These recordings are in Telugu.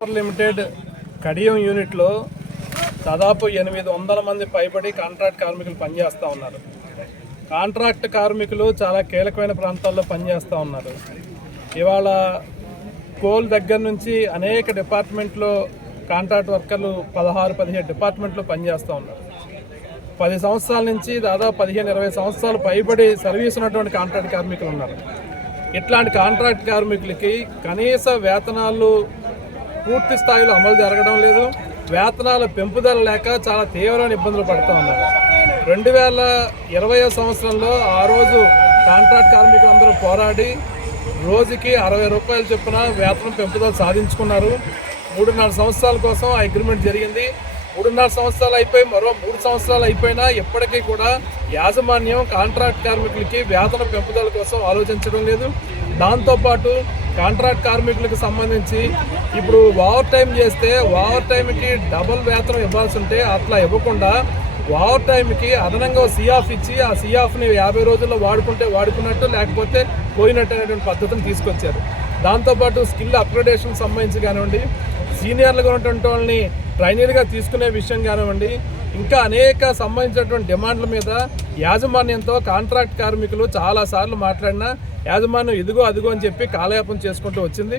లిమిటెడ్ కడియం యూనిట్లో దాదాపు 800 మంది పైబడి కాంట్రాక్ట్ కార్మికులు పనిచేస్తూ ఉన్నారు. కాంట్రాక్ట్ కార్మికులు చాలా కీలకమైన ప్రాంతాల్లో పనిచేస్తూ ఉన్నారు. ఇవాళ కోల్ దగ్గర నుంచి అనేక డిపార్ట్మెంట్లో కాంట్రాక్ట్ వర్కర్లు 16-17 డిపార్ట్మెంట్లో పనిచేస్తూ ఉన్నారు. 10 సంవత్సరాల నుంచి దాదాపు 15-20 సంవత్సరాలు పైబడి సర్వీస్ ఉన్నటువంటి కాంట్రాక్ట్ కార్మికులు ఉన్నారు. ఇట్లాంటి కాంట్రాక్ట్ కార్మికులకి కనీస వేతనాలు పూర్తి స్థాయిలో అమలు జరగడం లేదు. వేతనాల పెంపుదల లేక చాలా తీవ్రమైన ఇబ్బందులు పడుతూ ఉన్నారు. 2020 సంవత్సరంలో ఆ రోజు కాంట్రాక్ట్ కార్మికులందరూ పోరాడి రోజుకి 60 రూపాయలు చొప్పున వేతనం పెంపుదల సాధించుకున్నారు. 3.5 సంవత్సరాల కోసం ఆ అగ్రిమెంట్ జరిగింది. 3.5 సంవత్సరాలు అయిపోయి మరో 3 సంవత్సరాలు అయిపోయినా ఇప్పటికీ కూడా యాజమాన్యం కాంట్రాక్ట్ కార్మికులకి వేతన పెంపుదల కోసం ఆలోచించడం లేదు. దాంతోపాటు కాంట్రాక్ట్ కార్మికులకు సంబంధించి ఇప్పుడు ఓవర్ టైం చేస్తే ఓవర్ టైంకి డబుల్ వేతనం ఇవ్వాల్సి ఉంటే అట్లా ఇవ్వకుండా ఓవర్ టైంకి అదనంగా సిఆఫ్ ఇచ్చి ఆ సిఆఫ్ని 50 రోజుల్లో వాడుకుంటే వాడుకున్నట్టు లేకపోతే పోయినట్టు అనేటువంటి పద్ధతిని తీసుకొచ్చారు. దాంతోపాటు స్కిల్ అప్గ్రేడేషన్ సంబంధించి కానివ్వండి, సీనియర్లుగా ఉన్నటువంటి వాళ్ళని ట్రైనీలుగా తీసుకునే విషయం కానివ్వండి, ఇంకా అనేక సంబంధించినటువంటి డిమాండ్ల మీద యాజమాన్యంతో కాంట్రాక్ట్ కార్మికులు చాలాసార్లు మాట్లాడినా యాజమాన్యం ఇదిగో అదిగో అని చెప్పి కాలయాపన చేసుకుంటూ వచ్చింది.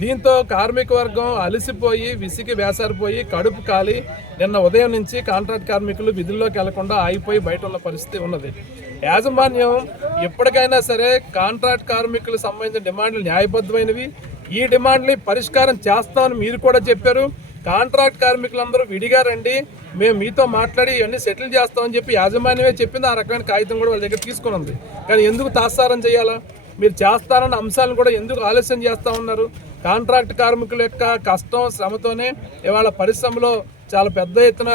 దీంతో కార్మిక వర్గం అలసిపోయి విసిగి వేసారిపోయి కడుపు కాలి నిన్న ఉదయం నుంచి కాంట్రాక్ట్ కార్మికులు విధుల్లోకి వెళ్లకుండా ఆగిపోయి బయట ఉన్న పరిస్థితి ఉన్నది. యాజమాన్యం ఎప్పటికైనా సరే కాంట్రాక్ట్ కార్మికులకు సంబంధించిన డిమాండ్లు న్యాయబద్ధమైనవి, ఈ డిమాండ్ని పరిష్కారం చేస్తామని మీరు కూడా చెప్పారు. కాంట్రాక్ట్ కార్మికులందరూ విడిగా రండి, మేము మీతో మాట్లాడి ఇవన్నీ సెటిల్ చేస్తామని చెప్పి యాజమాన్యమే చెప్పింది. ఆ రకమైన కాగితం కూడా వాళ్ళ దగ్గర తీసుకుని ఉంది. కానీ ఎందుకు తాత్సారం చేయాలా? మీరు చేస్తారన్న అంశాలను కూడా ఎందుకు ఆలస్యం చేస్తూ ఉన్నారు? కాంట్రాక్ట్ కార్మికుల యొక్క కష్టం శ్రమతోనే ఇవాళ పరిశ్రమలో చాలా పెద్ద ఎత్తున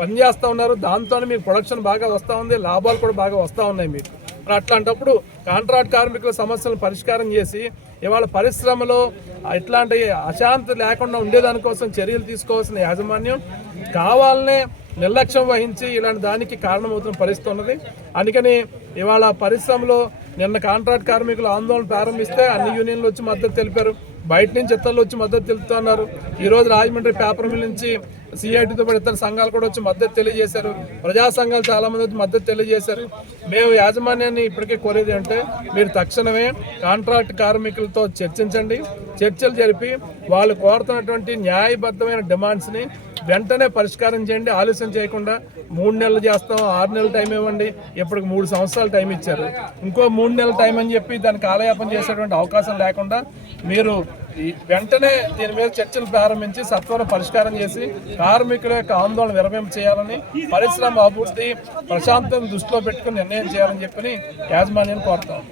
పనిచేస్తూ ఉన్నారు. దాంతోనే మీకు ప్రొడక్షన్ బాగా వస్తూ ఉంది, లాభాలు కూడా బాగా వస్తూ ఉన్నాయి మీకు. మరి అట్లాంటప్పుడు కాంట్రాక్ట్ కార్మికుల సమస్యలను పరిష్కారం చేసి ఇవాళ పరిశ్రమలో ఇట్లాంటి అశాంతి లేకుండా ఉండేదానికోసం చర్యలు తీసుకోవాల్సిన యాజమాన్యం కావాలనే నిర్లక్ష్యం వహించి ఇలాంటి దానికి కారణమవుతున్న పరిస్థితి ఉన్నది. అందుకని ఇవాళ పరిశ్రమలో నిన్న కాంట్రాక్ట్ కార్మికులు ఆందోళన ప్రారంభిస్తే అన్ని యూనియన్లు వచ్చి మద్దతు తెలిపారు. బయట నుంచి ఇతరులు వచ్చి మద్దతు తెలుపుతున్నారు. ఈరోజు రాజమండ్రి పేపర్ మిల్ నుంచి సిఐటితో పాటు ఇతర సంఘాలు కూడా వచ్చి మద్దతు తెలియజేశారు. ప్రజా సంఘాలు చాలామంది వచ్చి మద్దతు తెలియజేశారు. మేము యాజమాన్యాన్ని ఇప్పటికే కోరేది అంటే మీరు తక్షణమే కాంట్రాక్ట్ కార్మికులతో చర్చించండి. చర్చలు జరిపి వాళ్ళు కోరుతున్నటువంటి న్యాయబద్ధమైన డిమాండ్స్ని వెంటనే పరిష్కారం చేయండి. ఆలస్యం చేయకుండా 3 నెలలు చేస్తాం, 6 నెలల టైం ఇవ్వండి. ఇప్పటికి 3 సంవత్సరాలు టైం ఇచ్చారు. ఇంకో 3 నెలల టైం అని చెప్పి దాన్ని కాలయాపన చేసేటువంటి అవకాశం లేకుండా మీరు వెంటనే దీని మీద చర్చలు ప్రారంభించి సత్వర పరిష్కారం చేసి కార్మికుల యొక్క ఆందోళన విరమింప చేయాలని, పరిశ్రమ అభివృద్ధి ప్రశాంతతను దృష్టిలో పెట్టుకుని నిర్ణయం చేయాలని చెప్పి యాజమాన్యాన్ని కోరుతాం.